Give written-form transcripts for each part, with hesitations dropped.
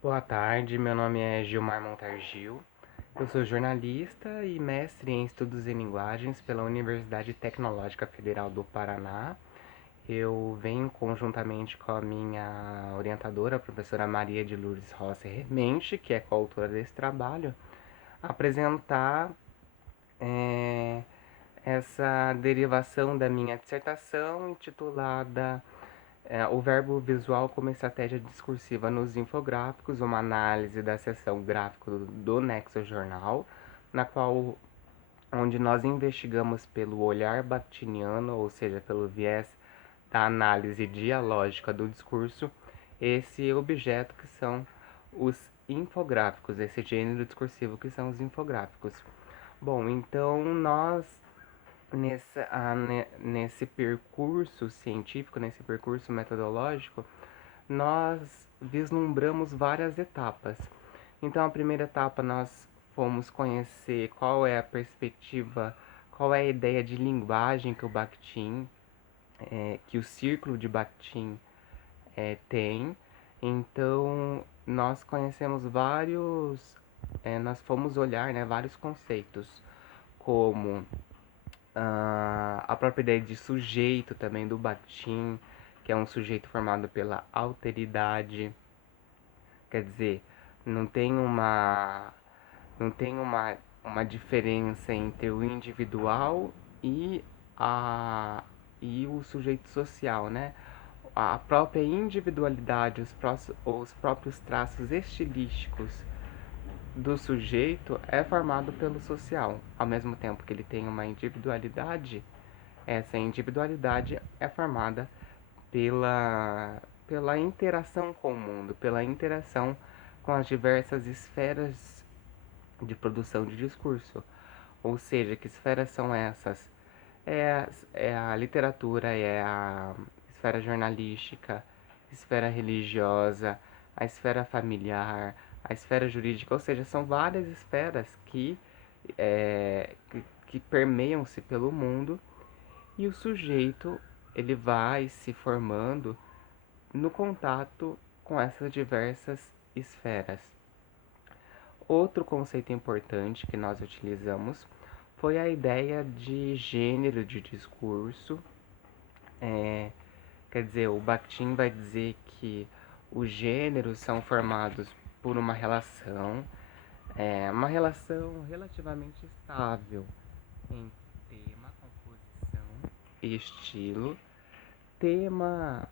Boa tarde, meu nome é Gilmar Montargil. Eu sou jornalista e mestre em estudos em linguagens pela Universidade Tecnológica Federal do Paraná. Eu venho conjuntamente com a minha orientadora, a professora Maria de Lourdes Rossi Remente, que é coautora desse trabalho, apresentar eh, essa derivação da minha dissertação intitulada o verbo visual como estratégia discursiva nos infográficos, uma análise da seção gráfico do Nexo Jornal, na qual onde nós investigamos pelo olhar bakhtiniano, ou seja, pelo viés da análise dialógica do discurso, esse objeto que são os infográficos, esse gênero discursivo que são os infográficos. Bom, então nesse percurso científico, nesse percurso metodológico, nós vislumbramos várias etapas. Então, a primeira etapa nós fomos conhecer qual é a perspectiva, qual é a ideia de linguagem que o Bakhtin, que o círculo de Bakhtin tem. Então, nós conhecemos nós fomos olhar, né, vários conceitos, como a própria ideia de sujeito também do Bakhtin, que é um sujeito formado pela alteridade. Quer dizer, não tem uma não tem uma diferença entre o individual e a e o sujeito social, né? A própria individualidade, os próprios traços estilísticos do sujeito é formado pelo social. Ao mesmo tempo que ele tem uma individualidade, essa individualidade é formada pela interação com o mundo, pela interação com as diversas esferas de produção de discurso. Ou seja, que esferas são essas? É a literatura, é a esfera jornalística, esfera religiosa, a esfera familiar, a esfera jurídica, ou seja, são várias esferas que permeiam-se pelo mundo e o sujeito ele vai se formando no contato com essas diversas esferas. Outro conceito importante que nós utilizamos foi a ideia de gênero de discurso. É, Quer dizer, o Bakhtin vai dizer que os gêneros são formados por uma relação relativamente estável entre tema, composição e estilo. Tema,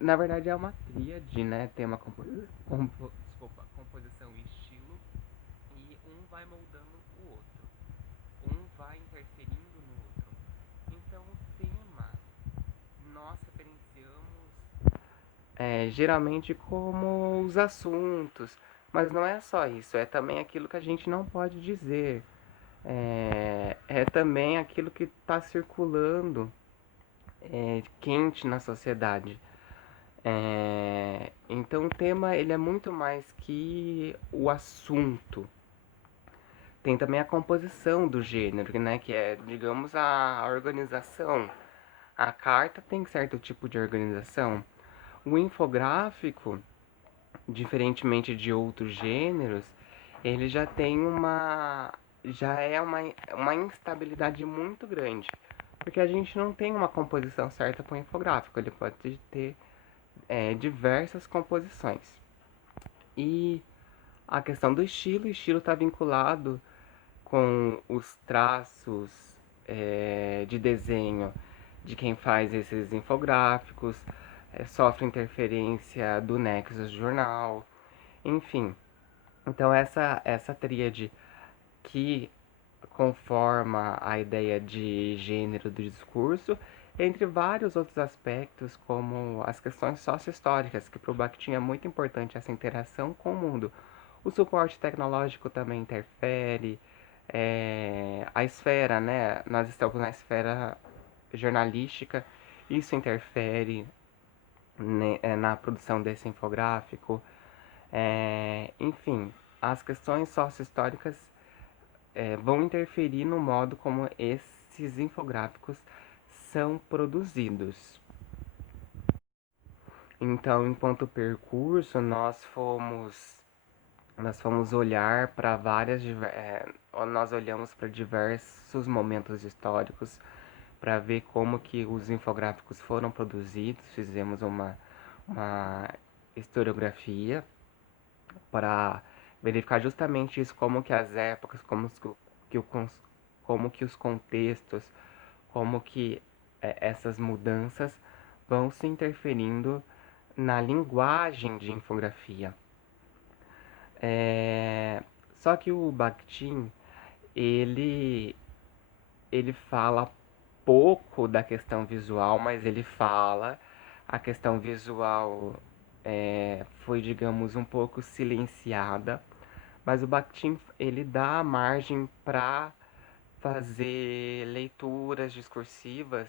na verdade, é uma tríade, né? Composição e estilo, e um vai moldando o outro, um vai interferindo no outro. Então, o tema nós referenciamos geralmente como os assuntos, mas não é só isso, é também aquilo que a gente não pode dizer, é também aquilo que está circulando quente na sociedade. Então o tema ele é muito mais que o assunto. Tem também a composição do gênero, né, que é, digamos, a organização. A carta tem certo tipo de organização. O infográfico, diferentemente de outros gêneros, ele já tem uma instabilidade muito grande. Porque a gente não tem uma composição certa para o infográfico, ele pode ter diversas composições. E a questão do estilo, o estilo está vinculado com os traços de desenho de quem faz esses infográficos, sofre interferência do Nexus Jornal, enfim. Então essa tríade que conforma a ideia de gênero do discurso, entre vários outros aspectos, como as questões sócio-históricas, que para o Bakhtin é muito importante essa interação com o mundo. O suporte tecnológico também interfere, a esfera, né? Nós estamos na esfera jornalística, isso interfere, né, na produção desse infográfico. Enfim, as questões sócio-históricas vão interferir no modo como esses infográficos são produzidos. Então, enquanto percurso, nós fomos olhar para nós olhamos para diversos momentos históricos para ver como que os infográficos foram produzidos, fizemos uma historiografia para verificar justamente isso, como que as épocas, que, o, como que os contextos, como que essas mudanças vão se interferindo na linguagem de infografia. É, Só que o Bakhtin, ele, ele fala pouco da questão visual, mas ele fala. A questão visual foi, digamos, um pouco silenciada, mas o Bakhtin ele dá margem para fazer leituras discursivas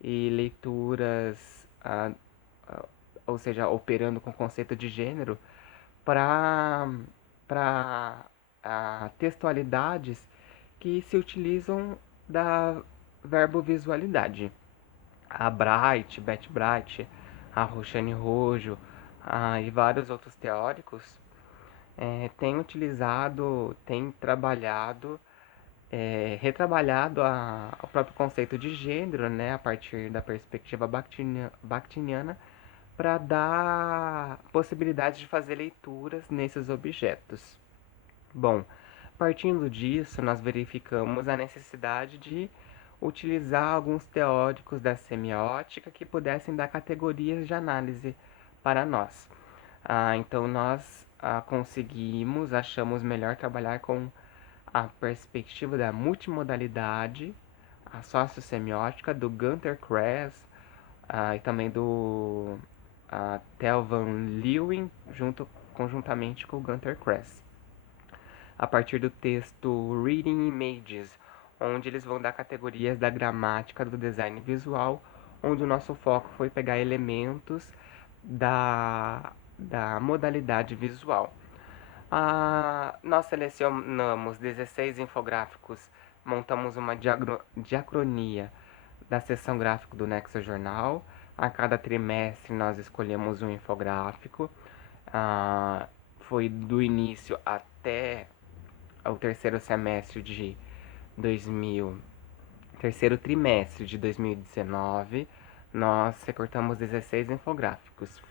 e leituras, ou seja, operando com o conceito de gênero, para textualidades que se utilizam da verbovisualidade. A Bright, Beth Bright, a Roxane Rojo e vários outros teóricos têm utilizado, têm trabalhado, retrabalhado o próprio conceito de gênero, né, a partir da perspectiva bakhtiniana, para dar possibilidade de fazer leituras nesses objetos. Bom, partindo disso, nós verificamos a necessidade de utilizar alguns teóricos da semiótica que pudessem dar categorias de análise para nós. Então, nós achamos melhor trabalhar com a perspectiva da multimodalidade, a sociossemiótica do Gunter Kress e também do Tel Van Leeuwen, conjuntamente com o Gunter Kress, a partir do texto Reading Images, onde eles vão dar categorias da gramática do design visual, onde o nosso foco foi pegar elementos da modalidade visual. Nós selecionamos 16 infográficos, montamos uma diacronia da seção gráfica do Nexo Jornal. A cada trimestre nós escolhemos um infográfico. Foi do início até o terceiro trimestre de 2019, nós recortamos 16 infográficos.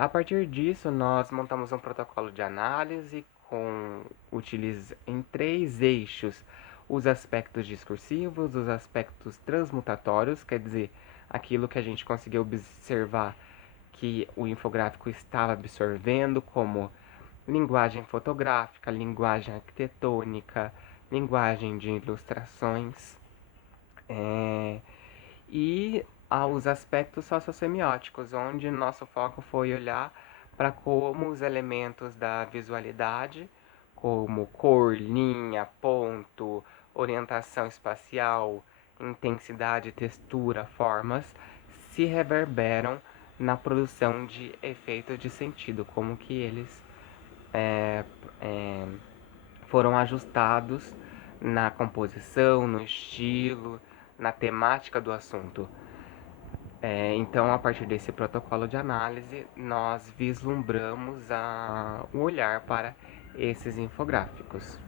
A partir disso, nós montamos um protocolo de análise em 3 eixos: os aspectos discursivos, os aspectos transmutatórios, quer dizer, aquilo que a gente conseguiu observar que o infográfico estava absorvendo, como linguagem fotográfica, linguagem arquitetônica, linguagem de ilustrações, e aos aspectos sociossemióticos, onde nosso foco foi olhar para como os elementos da visualidade, como cor, linha, ponto, orientação espacial, intensidade, textura, formas, se reverberam na produção de efeitos de sentido, como que eles é, é, foram ajustados na composição, no estilo, na temática do assunto. Então, a partir desse protocolo de análise, nós vislumbramos o olhar para esses infográficos.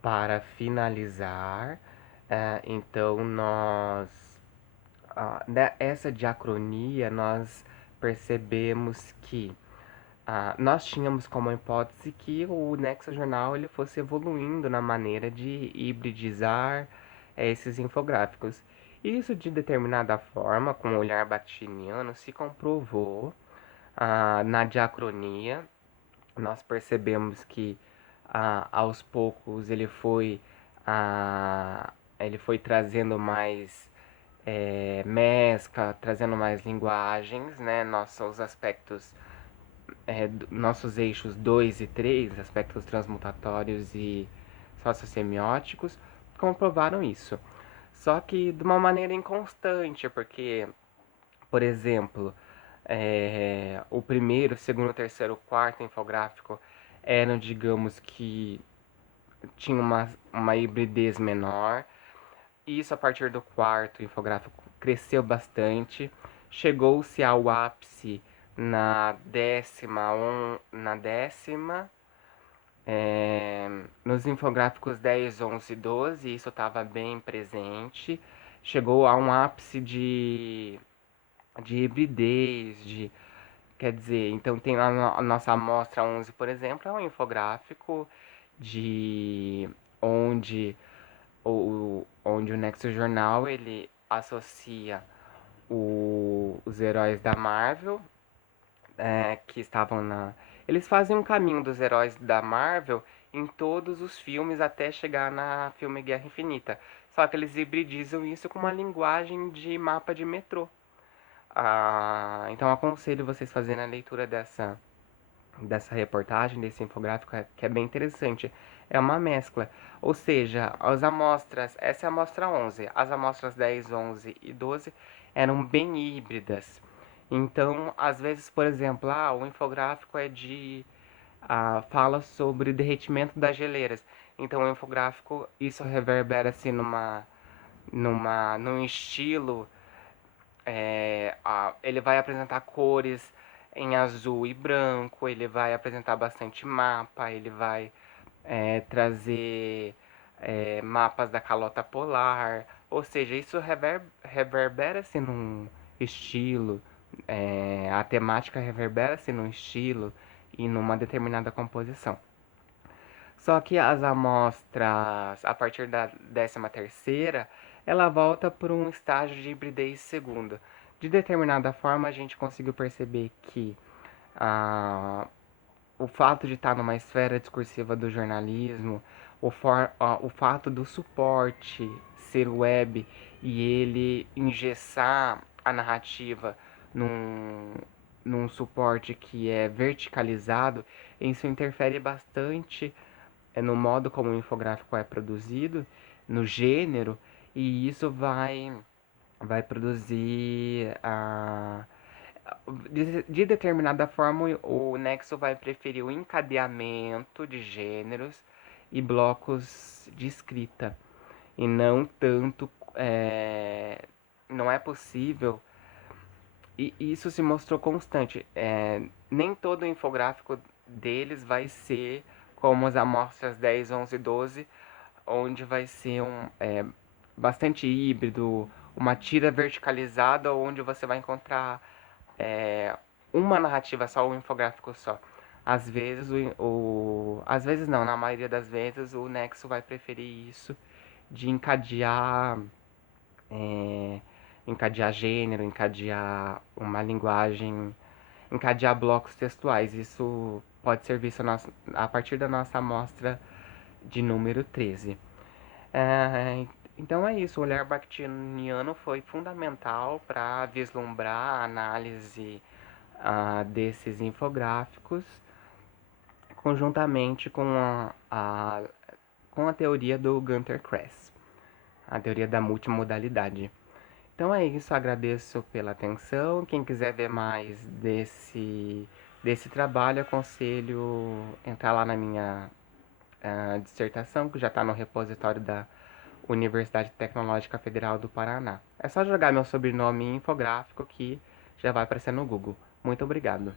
Para finalizar, então essa diacronia, nós percebemos que nós tínhamos como hipótese que o Nexo Jornal ele fosse evoluindo na maneira de hibridizar esses infográficos. Isso, de determinada forma, com o olhar bakhtiniano, se comprovou na diacronia. Nós percebemos que aos poucos ele foi trazendo mais mescla, trazendo mais linguagens, né? Nossos eixos 2 e 3, aspectos transmutatórios e sociossemióticos, comprovaram isso. Só que de uma maneira inconstante, porque, por exemplo, o primeiro, segundo, terceiro, quarto infográfico eram, digamos que, tinha uma hibridez menor. Isso, a partir do quarto infográfico, cresceu bastante. chegou-se ao ápice na décima, nos infográficos 10, 11 e 12, isso estava bem presente. Chegou a um ápice de hibridez, quer dizer, então tem a nossa amostra 11, por exemplo, é um infográfico de onde onde o Nexo Jornal ele associa os heróis da Marvel, que estavam na. Eles fazem um caminho dos heróis da Marvel em todos os filmes até chegar na filme Guerra Infinita. Só que eles hibridizam isso com uma linguagem de mapa de metrô. Então aconselho vocês fazerem a leitura dessa reportagem, desse infográfico, que é bem interessante. É uma mescla. Ou seja, as amostras, essa é a amostra 11, as amostras 10, 11 e 12 eram bem híbridas. Então, às vezes, por exemplo, o infográfico fala sobre derretimento das geleiras. Então, o infográfico, isso reverbera-se num estilo, ele vai apresentar cores em azul e branco, ele vai apresentar bastante mapa, ele vai trazer mapas da calota polar, ou seja, isso reverbera-se num estilo, a temática reverbera-se num estilo e numa determinada composição. Só que as amostras, a partir da 13ª, ela volta por um estágio de hibridez segunda. De determinada forma, a gente conseguiu perceber que o fato de estar numa esfera discursiva do jornalismo, o fato do suporte ser web e ele engessar a narrativa num, num suporte que é verticalizado, isso interfere bastante no modo como o infográfico é produzido, no gênero, e isso vai produzir de determinada forma, o Nexo vai preferir o encadeamento de gêneros e blocos de escrita. E não tanto. Não é possível. E isso se mostrou constante. Nem todo infográfico deles vai ser como as amostras 10, 11 e 12, onde vai ser bastante híbrido, uma tira verticalizada, onde você vai encontrar uma narrativa só, um infográfico só. Às vezes, às vezes não, na maioria das vezes, o Nexo vai preferir isso de encadear gênero, encadear uma linguagem, encadear blocos textuais. Isso pode ser visto a partir da nossa amostra de número 13. Então é isso, o olhar bakhtiniano foi fundamental para vislumbrar a análise desses infográficos, conjuntamente com a teoria do Gunter Kress, a teoria da multimodalidade. Então é isso, agradeço pela atenção. Quem quiser ver mais desse trabalho, aconselho entrar lá na minha dissertação, que já está no repositório da Universidade Tecnológica Federal do Paraná. É só jogar meu sobrenome em infográfico que já vai aparecer no Google. Muito obrigado.